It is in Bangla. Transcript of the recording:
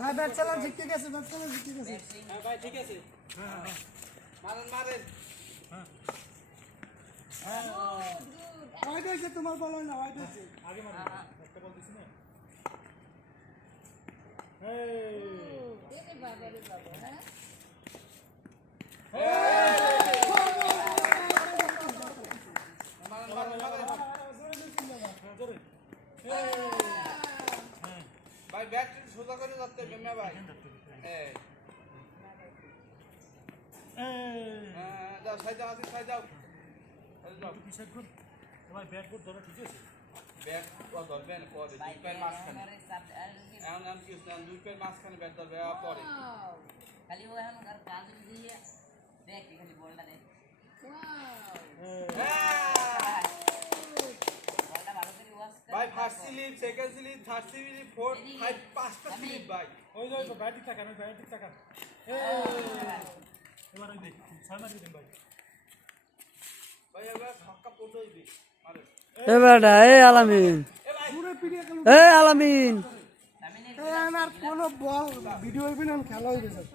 হ্যাঁ ব্যাট চালান ঠিক আছে ব্যাট চালান ঠিক আছে হ্যাঁ ভাই ঠিক আছে হ্যাঁ মারেন মারেন হ্যাঁ ওয়াইড হয়েছে তোমার বল না ওয়াইড হয়েছে আগে মারেন একটা বল দিছি না এই এরে বাবা হ্যাঁ মারেন মারেন মারেন জোরে ভাই ব্যাট সোজা করে ধরতে মেমা ভাই এই যাও সাইড যাও আসি সাইড যাও যাও পিছাক কর ভাই ব্যাট বল ধরা ঠিক আছে ব্যাট ধরবেন পরে দুই পায়ের মাঝখানে এমন নাম কি না দুই পায়ের মাঝখানে ব্যাট ধরবে পরে খালি ও এখন আর কাজ দিয়ে দেখ খালি বলটা দেখ বলটা ভালো করে ওয়াশ কর ভাই first slip second slip third slip fourth five পাঁচটা স্লিপ ভাই ওই যে ব্যাট দিক তাকান ওই ব্যাট দিক তাকান এবার ওই দেখ ছয় মারি দেন ভাই ভাই এবার ছক্কা পড়তে হইবে মারে এ বেটা এ আলামিন পুরো পিড়িয়া গেল এ আলামিন আমার কোনো বল ভিডিও হইবে না খেলা হইবে স্যার